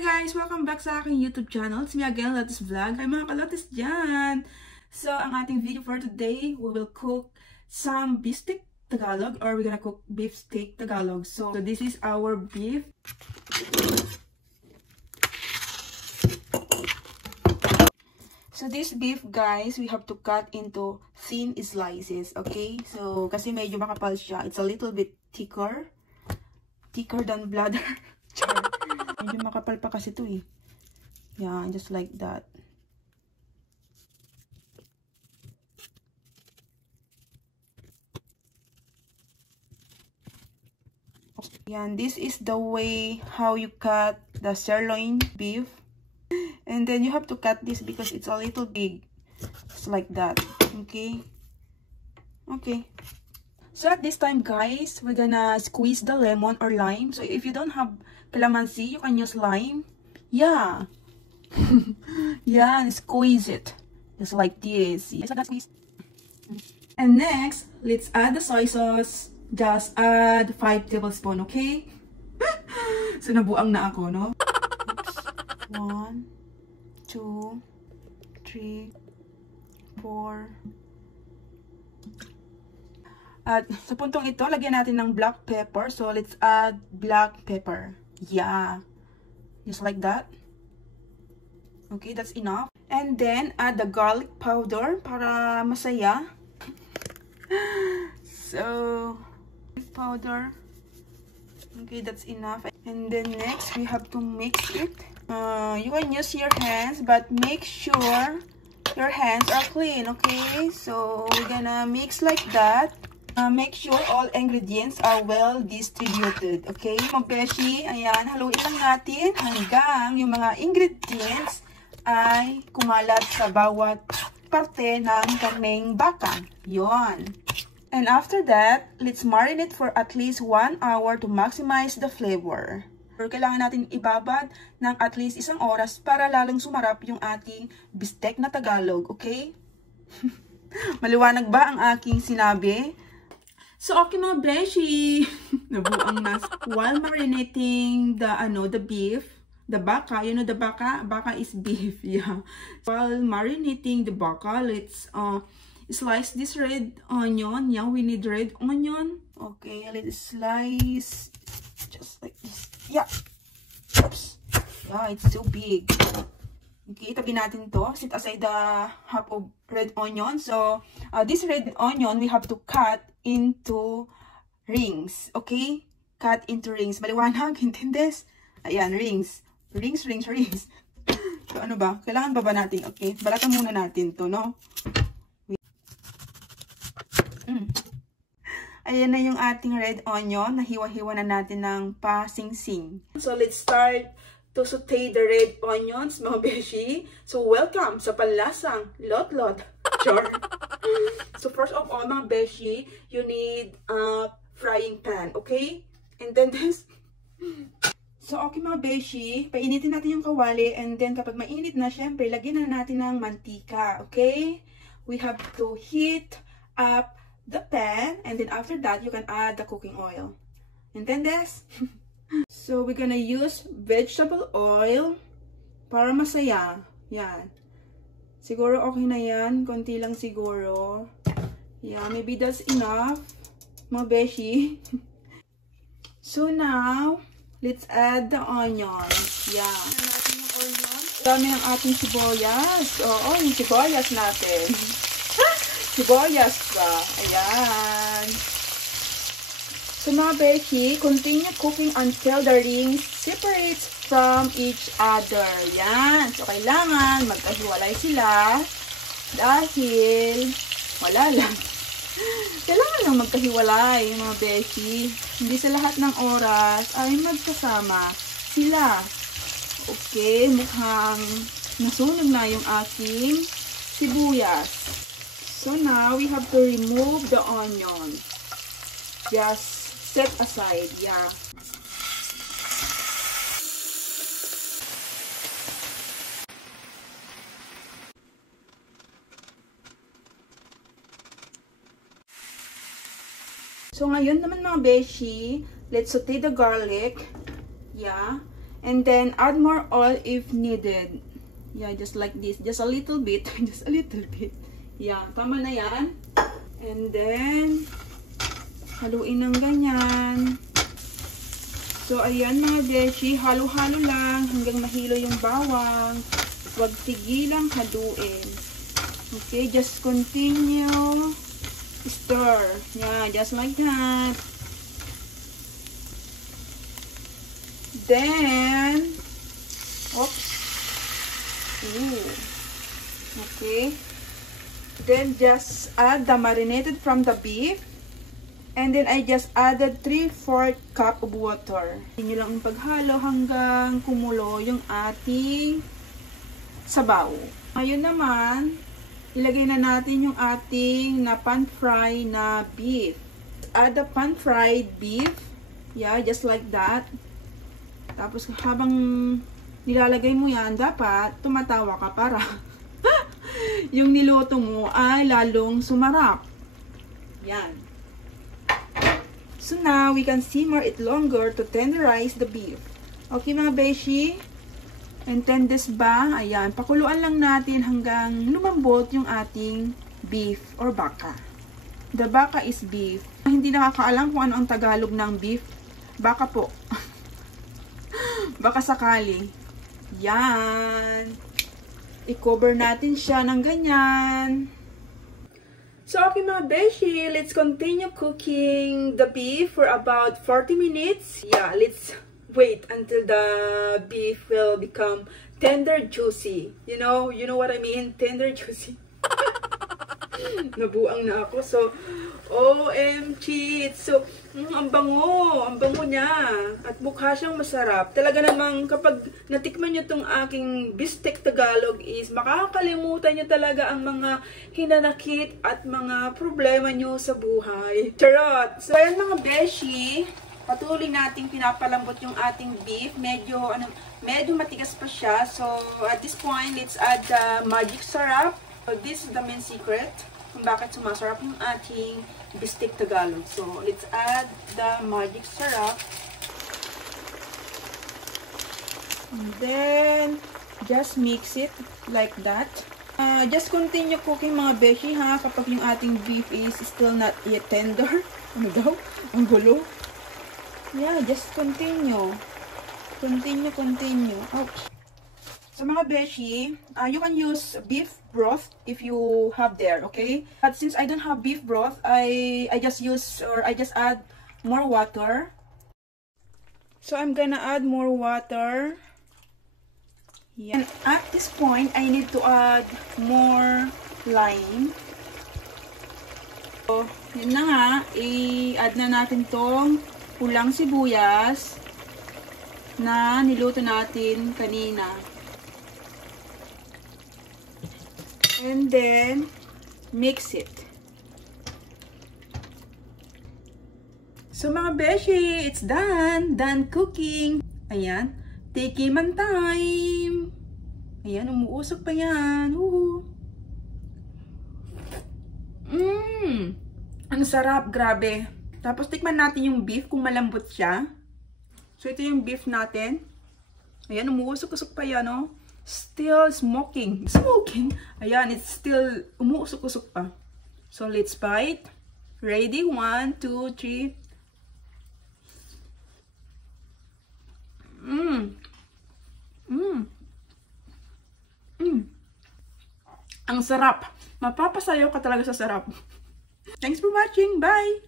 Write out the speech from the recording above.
guys! Welcome back sa aking YouTube channel. It's me again, Lotus Vlog. Hi mga kalotis dyan! So, ang ating video for today, we will cook some beef steak Tagalog, or we're gonna cook beef steak Tagalog. So this is our beef. So this beef, guys, we have to cut into thin slices, okay? So, kasi medyo makapal siya. It's a little bit thicker than bladder. Medyo makapal pa kasi ito eh. Yeah, just like that. Yan, this is the way how you cut the sirloin beef. And then you have to cut this because it's a little big. Just like that. Okay? Okay. So at this time, guys, we're gonna squeeze the lemon or lime. So if you don't have calamansi, you can use lime. Yeah. Yeah, and squeeze it. Just like this. Just like that, squeeze. And next, let's add the soy sauce. Just add 5 tablespoons, okay? So nabuang na ako, no? 1, 2, 3, 4. At sa puntong ito, lagyan natin ng black pepper. So, let's add black pepper. Yeah. Just like that. Okay, that's enough. And then, add the garlic powder para masaya. So, powder. Okay, that's enough. And then next, we have to mix it. You can use your hands, but make sure your hands are clean, okay? So, we're gonna mix like that. Make sure all ingredients are well distributed. Okay, mga beshi? Ayan, haluin lang natin hanggang yung mga ingredients ay kumalat sa bawat parte ng karneng baka. Yon. And after that, let's marinate for at least 1 hour to maximize the flavor. Kailangan natin ibabad ng at least 1 oras para lalong sumarap yung ating bistek na Tagalog. Okay? Maliwanag ba ang aking sinabi? So, okay mga beshi, nabuang na. While marinating the beef, the baka, you know the baka? Baka is beef, yeah. While marinating the baka, let's slice this red onion. Yeah, we need red onion. Okay, let's slice just like this. Yeah. Oops. Yeah, it's so big. Okay, tabi natin to. Set aside the half of red onion. So, this red onion, we have to cut into rings. Okay? Cut into rings. Maliwanag, intindes? Ayan, rings. Rings. So, ano ba? Kailangan ba natin? Okay, balatan muna natin to, no? Ayan na yung ating red onion. Nahiwa-hiwa na natin ng pasingsing. So, let's start to saute the red onions, mga beshi. So, welcome sa panlasang lot-lot. Sure. So, first of all, mga beshi, you need a frying pan, okay? And then this. So, okay mga beshi, painitin natin yung kawali. And then, kapag mainit na, syempre, lagyan na natin ng mantika, okay? We have to heat up the pan. And then, after that, you can add the cooking oil. Entendes? So, we're gonna use vegetable oil para masaya. Yan. Siguro okay na yan. Konti lang siguro. Yeah, maybe that's enough. Mga beshi. So, now, let's add the onions. Yeah. Natin yung onions. Dami ang ating sibuyas. Oo, yung sibuyas natin. Sibuyas ba? Ayan. So mga beshi, continue cooking until the rings separates from each other. Yan. So kailangan magkahiwalay sila dahil wala lang. Kailangan lang magkahiwalay mga beshi. Hindi sa lahat ng oras ay magkasama sila. Okay, mukhang nasunog na yung aking sibuyas. So now we have to remove the onion. Just set aside, yeah. So ngayon naman mga beshi, let's saute the garlic. Yeah. And then add more oil if needed. Yeah, just like this. Just a little bit. Just a little bit. Yeah, tama na yan. And then, haluin ng ganyan. So, ayan mga beshi. Halo-halo lang hanggang mahilo yung bawang. Huwag tigilang haluin. Okay, just continue. Stir. Yeah, just like that. Then, oops. Ooh. Okay. Then, just add the marinated from the beef. And then, I just added 3/4 cup of water. Hindi lang ang paghalo hanggang kumulo yung ating sabaw. Ngayon naman, ilagay na natin yung ating na pan-fry na beef. Add the pan-fried beef. Yeah, just like that. Tapos habang nilalagay mo yan, dapat tumatawa ka para yung niluto mo ay lalong sumarap. Yan. So now, we can simmer it longer to tenderize the beef. Okay mga beshi? And then this ba? Ayan. Pakuluan lang natin hanggang lumambot yung ating beef or baka. The baka is beef. Hindi nakakaalam kung ano ang Tagalog ng beef. Baka po. Baka sakali. Yan. I-cover natin siya ng ganyan. So, okay mga beshi, let's continue cooking the beef for about 40 minutes. Yeah, let's wait until the beef will become tender, juicy. You know what I mean? Tender, juicy. Nabuang na ako. So, OMG. So, ang bango niya. At mukha siyang masarap. Talaga namang kapag natikman nyo itong aking Bistek Tagalog is makakalimutan nyo talaga ang mga hinanakit at mga problema nyo sa buhay. Charot! So, ayan mga beshi. Patuloy nating pinapalambot yung ating beef. Medyo matigas pa siya. So, at this point, let's add the magic syrup. So, this is the main secret kung bakit sumasarap yung ating Bistek Tagalog. So, let's add the magic syrup. And then, just mix it like that. Just continue cooking mga beshi ha, kapag yung ating beef is still not yet tender. Ano daw? Ang gulo. Yeah, just continue. Continue. Ouch. So mga beshi, you can use beef broth if you have there, okay? But since I don't have beef broth, I just add more water. So I'm gonna add more water. Yeah. And at this point, I need to add more lime. So, yun na nga, i-add na natin tong pulang sibuyas na niluto natin kanina. And then, mix it. So mga beshi, it's done. Done cooking. Ayan. Tikiman time. Ayan, umuusok pa yan. Ang sarap, grabe. Tapos tikman natin yung beef kung malambot siya. So ito yung beef natin. Ayan, umuusok-usok pa yan, oh. Still smoking. Ayan, it's still umuusok-usok pa. So, let's bite. Ready? 1, 2, 3. Ang sarap. Mapapasayaw ka talaga sa sarap. Thanks for watching. Bye!